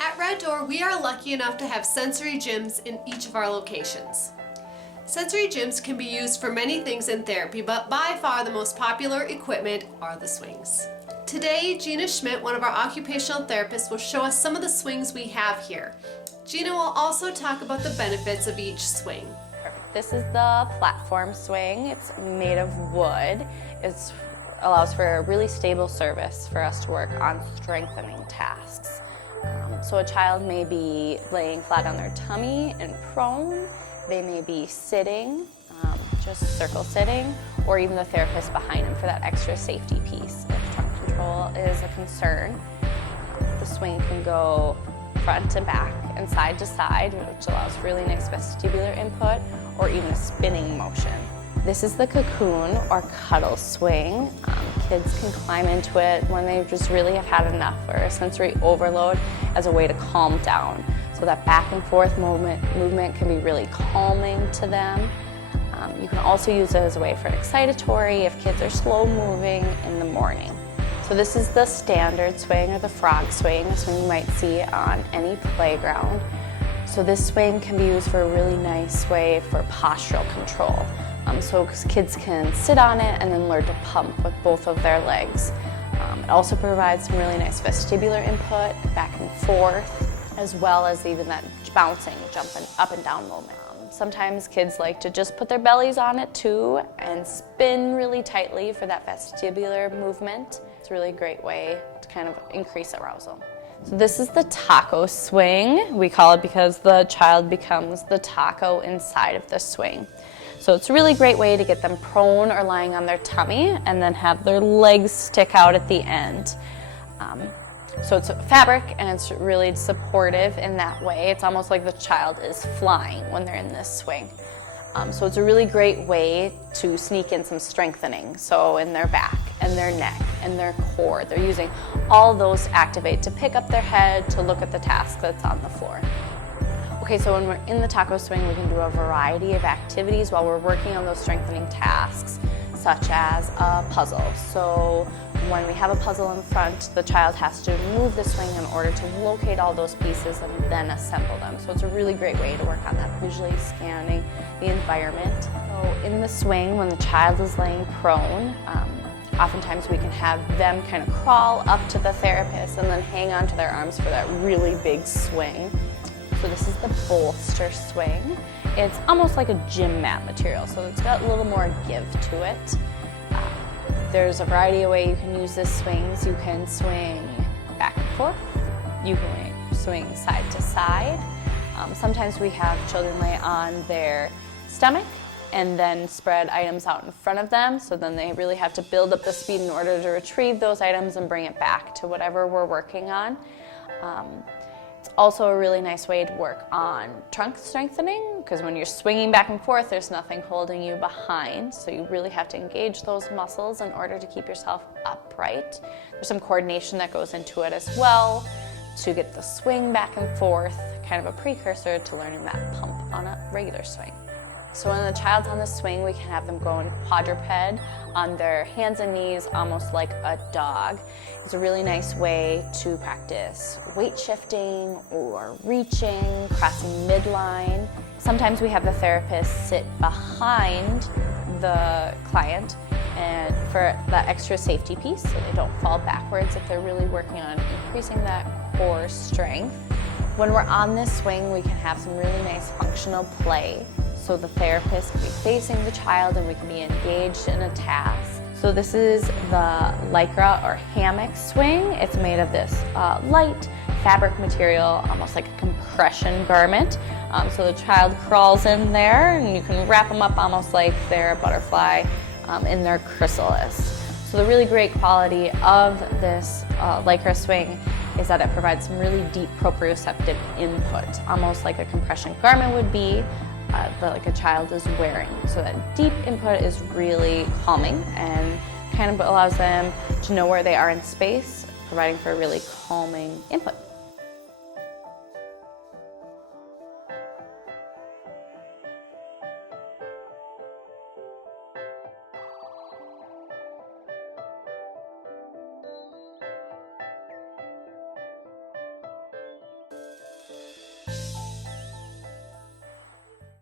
At Red Door, we are lucky enough to have sensory gyms in each of our locations. Sensory gyms can be used for many things in therapy, but by far the most popular equipment are the swings. Today, Gina Schmidt, one of our occupational therapists, will show us some of the swings we have here. Gina will also talk about the benefits of each swing. Perfect. This is the platform swing. It's made of wood. It allows for a really stable surface for us to work on strengthening tasks. So a child may be laying flat on their tummy and prone. They may be sitting, just circle sitting, or even the therapist behind them for that extra safety piece. If trunk control is a concern, the swing can go front and back and side to side, which allows for really nice vestibular input, or even a spinning motion. This is the Cocoon or Cuddle swing. Kids can climb into it when they just really have had enough, or a sensory overload, as a way to calm down. So that back and forth movement can be really calming to them. You can also use it as a way for an excitatory if kids are slow moving in the morning. So this is the standard swing, or the frog swing, a swing you might see on any playground. So this swing can be used for a really nice way for postural control. So kids can sit on it and then learn to pump with both of their legs. It also provides some really nice vestibular input, back and forth, as well as even that bouncing, jumping up and down moment. Sometimes kids like to just put their bellies on it too and spin really tightly for that vestibular movement. It's a really great way to kind of increase arousal. So this is the taco swing. We call it because the child becomes the taco inside of the swing. So it's a really great way to get them prone or lying on their tummy and then have their legs stick out at the end. So it's fabric and it's really supportive in that way. It's almost like the child is flying when they're in this swing. So it's a really great way to sneak in some strengthening. So in their back and their neck and their core, they're using all those to activate, to pick up their head, to look at the task that's on the floor. Okay, so when we're in the taco swing, we can do a variety of activities while we're working on those strengthening tasks, such as a puzzle. So when we have a puzzle in front, the child has to move the swing in order to locate all those pieces and then assemble them. So it's a really great way to work on that, visually scanning the environment. So in the swing, when the child is laying prone, oftentimes we can have them kind of crawl up to the therapist and then hang onto their arms for that really big swing. So this is the bolster swing. It's almost like a gym mat material, so it's got a little more give to it. There's a variety of ways you can use this swings. You can swing back and forth. You can swing side to side. Sometimes we have children lay on their stomach and then spread items out in front of them, so then they really have to build up the speed in order to retrieve those items and bring it back to whatever we're working on. It's also a really nice way to work on trunk strengthening, because when you're swinging back and forth, there's nothing holding you behind, so you really have to engage those muscles in order to keep yourself upright. There's some coordination that goes into it as well to get the swing back and forth, kind of a precursor to learning that pump on a regular swing. So when the child's on the swing, we can have them go in quadruped on their hands and knees, almost like a dog. It's a really nice way to practice weight shifting or reaching, crossing midline. Sometimes we have the therapist sit behind the client and for that extra safety piece so they don't fall backwards if they're really working on increasing that core strength. When we're on this swing, we can have some really nice functional play. So the therapist can be facing the child and we can be engaged in a task. So this is the Lycra or Hammock Swing. It's made of this light fabric material, almost like a compression garment. So the child crawls in there and you can wrap them up almost like they're a butterfly in their chrysalis. So the really great quality of this Lycra swing is that it provides some really deep proprioceptive input, almost like a compression garment would be, but like a child is wearing. So that deep input is really calming and kind of allows them to know where they are in space, providing for a really calming input.